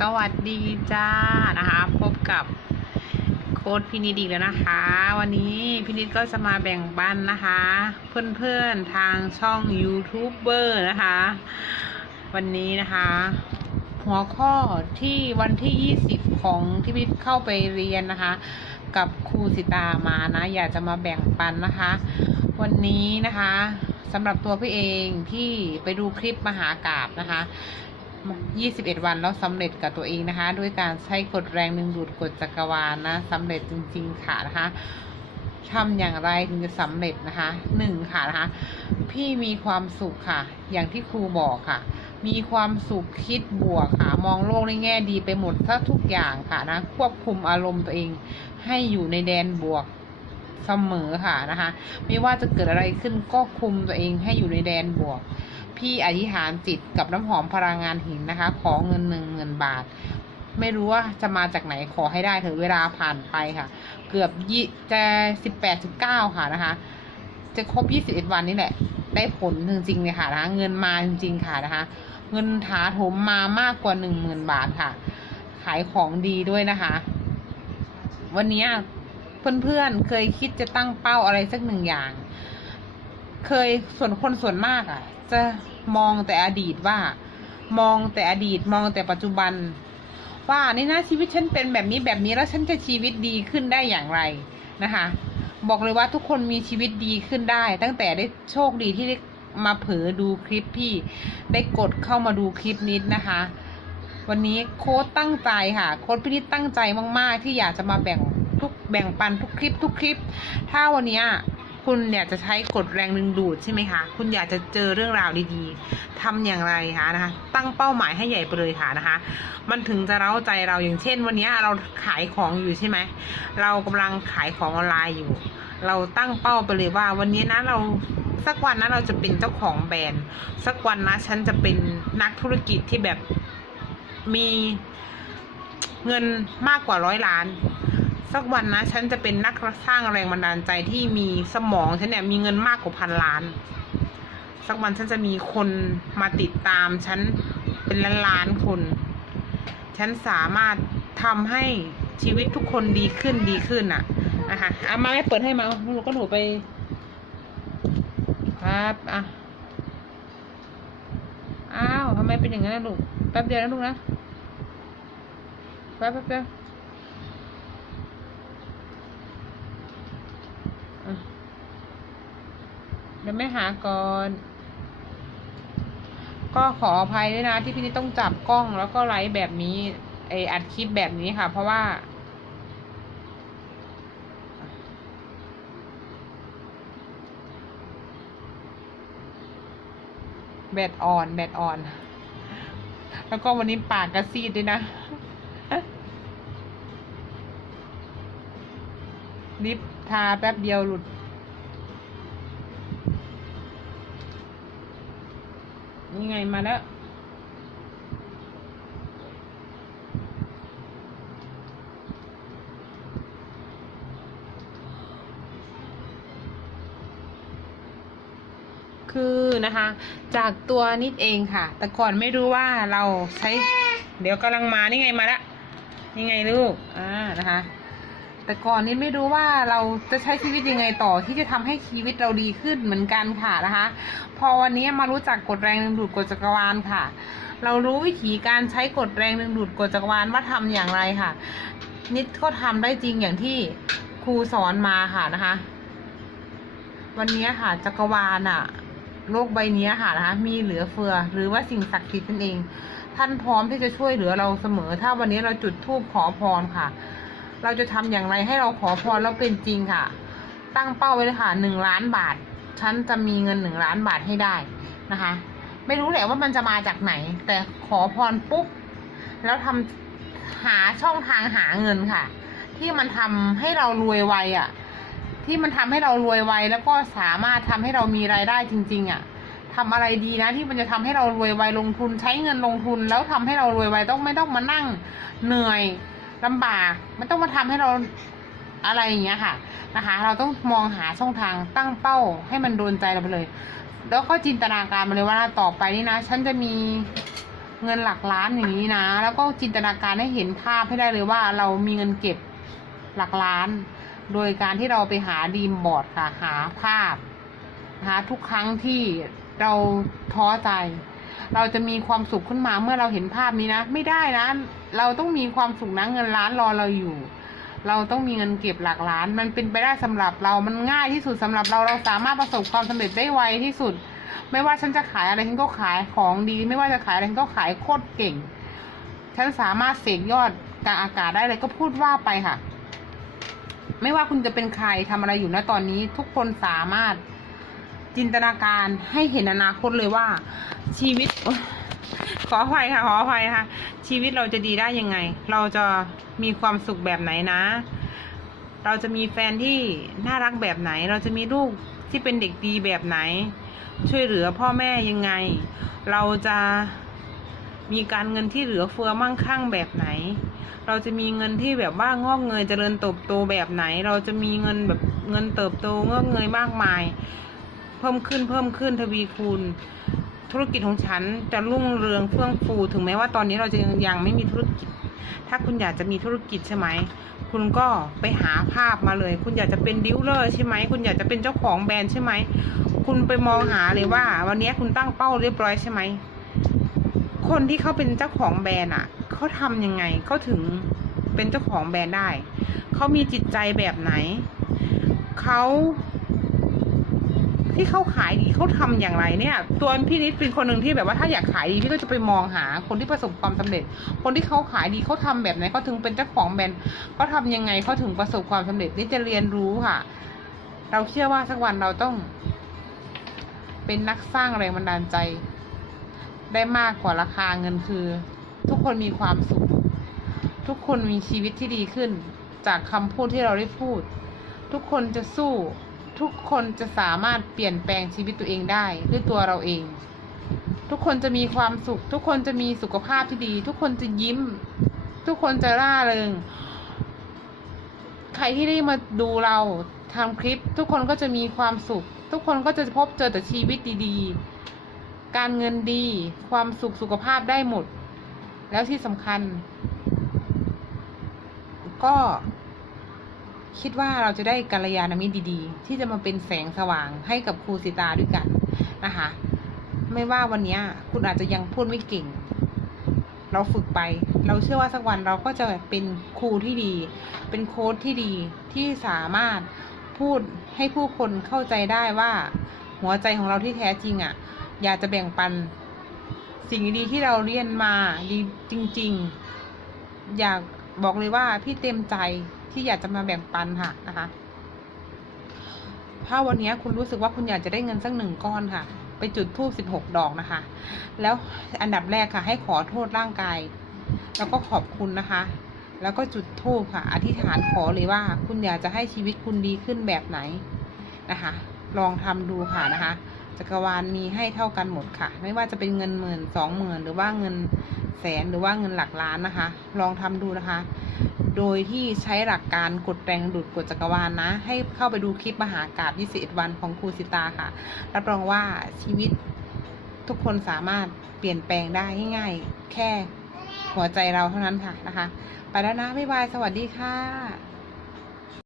สวัสดีจ้านะคะ พบกับโค้ดพินิดอีกแล้วนะคะ วันนี้พินิดก็จะมาแบ่งปันนะคะ เพื่อนๆทางช่องยูทูบเบอร์นะคะ วันนี้นะคะ หัวข้อที่วันที่ 20 ของที่พินิดเข้าไปเรียนนะคะ กับครูสิตามานะ อยากจะมาแบ่งปันนะคะ วันนี้นะคะสำหรับตัวพี่เองที่ไปดูคลิปมหากาบนะคะ 21 วันแล้วสำเร็จกับตัวเองนะคะ ด้วยการใช้กดแรงดึงดูดกดจักรวาลนะสำเร็จจริง ๆ ค่ะนะคะทำอย่างไรถึงจะสำเร็จนะคะหนึ่งค่ะนะคะ พี่มีความสุขค่ะ อย่างที่ครูบอกค่ะ มีความสุขคิดบวกค่ะ มองโลกในแง่ดีไปหมดถ้าทุกอย่างค่ะนะ ควบคุมอารมณ์ตัวเอง ให้อยู่ในแดนบวกเสมอค่ะนะคะ ไม่ว่าจะเกิดอะไรขึ้นก็คุมตัวเองให้อยู่ในแดนบวก พี่อธิษฐานจิตกับน้ำหอมพลังงานหินนะคะ ขอเงินหนึ่งหมื่นบาท ไม่รู้ว่าจะมาจากไหนขอให้ได้เถอะเวลาผ่านไปค่ะ เกือบยี่จะสิบแปดสิบเก้าค่ะนะคะ จะครบยี่สิบเอ็ดวันนี่แหละ ได้ผลจริงๆเลยค่ะนะคะเงินมาจริงๆค่ะนะคะ เงินถาโถมมามากกว่าหนึ่งหมื่นบาทค่ะ ขายของดีด้วยนะคะ วันนี้เพื่อนๆเคยคิดจะตั้งเป้าอะไรสักหนึ่งอย่าง เคยส่วนคนส่วนมากอะ จะมองแต่อดีตว่า มองแต่อดีตมองแต่ปัจจุบัน ว่านี่นะชีวิตฉันเป็นแบบนี้แบบนี้แล้วฉันจะชีวิตดีขึ้นได้อย่างไรนะคะ บอกเลยว่าทุกคนมีชีวิตดีขึ้นได้ ตั้งแต่ได้โชคดีที่ได้มาเผลอดูคลิปพี่ ได้กดเข้ามาดูคลิปนี้นะคะ วันนี้โค้ดตั้งใจค่ะ โค้ดพินิจตั้งใจมาก ๆ ที่อยากจะมาแบ่งทุกแบ่งปันทุกคลิปทุกคลิป ถ้าวันนี้ คุณอยากจะใช้กดแรงดึงดูดใช่ไหมคะ คุณอยากจะเจอเรื่องราวดีๆทำอย่างไรคะนะคะ ตั้งเป้าหมายให้ใหญ่ไปเลยค่ะนะคะ มันถึงจะเร้าใจเราอย่างเช่น วันนี้เราขายของอยู่ใช่ไหม เรากำลังขายของออนไลน์อยู่ เราตั้งเป้าไปเลยว่า วันนี้นะเราสักวันนะเราจะเป็นเจ้าของแบรนด์ สักวันนะฉันจะเป็นนักธุรกิจที่แบบมีเงินมากกว่าร้อยล้าน สักวันนะ ฉันจะเป็นนักสร้างแรงบันดาลใจที่มีสมองฉันเนี่ยมีเงินมากกว่าพันล้าน สักวันฉันจะมีคนมาติดตาม ฉันเป็นล้านล้านคน ฉันสามารถทำให้ชีวิตทุกคนดีขึ้นดีขึ้นน่ะนะคะเอามาไม่เปิดให้มาหนูก็หนูไป ครับอะอ้าวทำไมเป็นอย่างนั้นลูกแป๊บเดียวนะลูกนะแป๊บแป๊บวอะเดี๋ยวไม่หาก่อน ก็ขออภัยด้วยนะ ที่พี่นี่ต้องจับกล้องแล้วก็ไลฟ์แบบนี้ไออัดคลิปแบบนี้ค่ะ เพราะว่า แบตอ่อนแบตอ่อน แล้วก็วันนี้ปากกระซีดด้วยนะลิปทาแป๊บเดียวหลุด นี่ไงมาแล้วคือนะคะ จากตัวนิดเองค่ะ แต่ก่อนไม่รู้ว่าเราใช้ เดี๋ยวกำลังมานี่ไงมาละนี่ไงลูก อ่านะคะ แต่ก่อนนี้ไม่รู้ว่าเราจะใช้ชีวิตยังไงต่อที่จะทำให้ชีวิตเราดีขึ้นเหมือนกันค่ะนะคะ พอวันนี้มารู้จักกฎแรงดึงดูดกฎจักรวาลค่ะ เรารู้วิธีการใช้กฎแรงดึงดูดกฎจักรวาลว่าทำอย่างไรค่ะ นิดก็ทำได้จริงอย่างที่ครูสอนมาค่ะนะคะ วันนี้ค่ะจักรวาลอะโลกใบนี้ค่ะนะคะ มีเหลือเฟือ หรือว่าสิ่งศักดิ์สิทธิ์นั่นเอง ท่านพร้อมที่จะช่วยเหลือเราเสมอ ถ้าวันนี้เราจุดธูปขอพรค่ะ เราจะทำอย่างไรให้เราขอพรแล้วเป็นจริงค่ะ ตั้งเป้าไว้เลยค่ะหนึ่งล้านบาท ฉันจะมีเงินหนึ่งล้านบาทให้ได้นะคะ ไม่รู้แหละว่ามันจะมาจากไหน แต่ขอพรปุ๊บ แล้วทำหาช่องทางหาเงินค่ะ ที่มันทำให้เรารวยไวอะ่ะ ที่มันทำให้เรารวยไวแล้วก็สามารถทำให้เรามีรายได้จริง ๆอะ่ะทำอะไรดีนะที่มันจะทำให้เรารวยไวลงทุนใช้เงินลงทุน แล้วทำให้เรารวยไวต้องไม่ต้องมานั่งเหนื่อย ลำบาก มันต้องมาทำให้เราอะไรอย่างเงี้ยค่ะนะคะ เราต้องมองหาช่องทางตั้งเป้าให้มันโดนใจเราไปเลย แล้วก็จินตนาการมาเลยว่าต่อไปนี่นะ ฉันจะมีเงินหลักล้านอย่างนี้นะ แล้วก็จินตนาการให้เห็นภาพให้ได้เลยว่าเรามีเงินเก็บหลักล้าน โดยการที่เราไปหาดีมบอร์ดค่ะ หาภาพนะคะทุกครั้งที่เราท้อใจ เราจะมีความสุขขึ้นมาเมื่อเราเห็นภาพนี้นะ ไม่ได้นะ เราต้องมีความสุขนะเงินล้านรอเราอยู่ เราต้องมีเงินเก็บหลักล้าน มันเป็นไปได้สำหรับเรา มันง่ายที่สุดสำหรับเรา เราสามารถประสบความสำเร็จได้ไวที่สุด ไม่ว่าฉันจะขายอะไรฉันก็ขายของดี ไม่ว่าจะขายอะไรฉันก็ขายโคตรเก่ง ฉันสามารถเสกยอดกลางอากาศได้เลยก็พูดว่าไปค่ะ ไม่ว่าคุณจะเป็นใครทำอะไรอยู่นะตอนนี้ ทุกคนสามารถ จินตนาการให้เห็นอนาคตเลยว่าชีวิต ขออภัยค่ะ ขออภัยค่ะ ชีวิตเราจะดีได้ยังไง เราจะมีความสุขแบบไหนนะ เราจะมีแฟนที่น่ารักแบบไหน เราจะมีลูกที่เป็นเด็กดีแบบไหน ช่วยเหลือพ่อแม่ยังไง เราจะมีการเงินที่เหลือเฟือมั่งคั่งแบบไหน เราจะมีเงินที่แบบว่างอกเงยเจริญเติบโตแบบไหน เราจะมีเงินแบบเงินเติบโตงอกเงยมากมาย เพิ่มขึ้นเพิ่มขึ้นทวีคูณ ธุรกิจของฉันจะรุ่งเรืองเฟื่องฟูถึงแม้ว่าตอนนี้เราจะยังไม่มีธุรกิจ ถ้าคุณอยากจะมีธุรกิจใช่ไหมคุณก็ไปหาภาพมาเลย คุณอยากจะเป็นดิวเลอร์ใช่ไหม คุณอยากจะเป็นเจ้าของแบรนด์ใช่ไหม คุณไปมองหาเลยว่า วันนี้คุณตั้งเป้าเรียบร้อยใช่ไหม คนที่เขาเป็นเจ้าของแบรนด์อะ เขาทำยังไงเขาถึงเป็นเจ้าของแบรนด์ได้ เขามีจิตใจแบบไหน เขา ที่เขาขายดีเขาทำอย่างไรเนี่ยตัวพี่นิดเป็นคนหนึ่งที่แบบว่าถ้าอยากขายดีพี่ก็จะไปมองหาคนที่ประสบความสำเร็จ คนที่เขาขายดีเขาทำแบบไหนเขาถึงเป็นเจ้าของแบรนด์เขาทำยังไงเขาถึงประสบความสำเร็จนี่จะเรียนรู้ค่ะ เราเชื่อว่าสักวันเราต้อง เป็นนักสร้างแรงบันดาลใจ ได้มากกว่าราคาเงินคือ ทุกคนมีความสุข ทุกคนมีชีวิตที่ดีขึ้น จากคำพูดที่เราได้พูด ทุกคนจะสู้ ทุกคนจะสามารถเปลี่ยนแปลงชีวิตตัวเองได้ด้วยตัวเราเอง ทุกคนจะมีความสุข ทุกคนจะมีสุขภาพที่ดี ทุกคนจะยิ้ม ทุกคนจะร่าเริง ใครที่ได้มาดูเราทำคลิป ทุกคนก็จะมีความสุข ทุกคนก็จะพบเจอแต่ชีวิตดีๆ การเงินดี ความสุขสุขภาพได้หมด แล้วที่สำคัญ ก็ คิดว่าเราจะได้กัลยาณมิตรดีๆ ที่จะมาเป็นแสงสว่างให้กับครูสิตาด้วยกันนะคะ ไม่ว่าวันนี้คุณอาจจะยังพูดไม่เก่ง เราฝึกไป เราเชื่อว่าสักวันเราก็จะเป็นครูที่ดี เป็นโค้ชที่ดีที่สามารถพูดให้ผู้คนเข้าใจได้ว่า หัวใจของเราที่แท้จริงอะ่ะ อยากจะแบ่งปัน สิ่งดีที่เราเรียนมาดีจริง ๆ อยากบอกเลยว่าพี่เต็มใจ ที่อยากจะมาแบ่งปันค่ะนะคะ ถ้าวันนี้คุณรู้สึกว่าคุณอยากจะได้เงินสักหนึ่งก้อนค่ะ ไปจุดธูปสิบหกดอกนะคะ แล้วอันดับแรกค่ะ ให้ขอโทษร่างกาย แล้วก็ขอบคุณนะคะ แล้วก็จุดธูปค่ะ อธิษฐานขอเลยว่า คุณอยากจะให้ชีวิตคุณดีขึ้นแบบไหนนะคะ ลองทำดูค่ะนะคะจักรวาลมีให้เท่ากันหมดค่ะ ไม่ว่าจะเป็นเงินหมื่นสองหมื่นหรือว่าเงิน แสนหรือว่าเงินหลักล้านนะคะ ลองทำดูนะคะ โดยที่ใช้หลักการกดแรงดูดกดจักรวาลนะ ให้เข้าไปดูคลิปมหากราบ21 วันของครูสิตาค่ะ รับรองว่าชีวิตทุกคนสามารถเปลี่ยนแปลงได้ง่ายๆ แค่หัวใจเราเท่านั้นค่ะนะคะ ไปแล้วนะ บ๊ายบาย สวัสดีค่ะ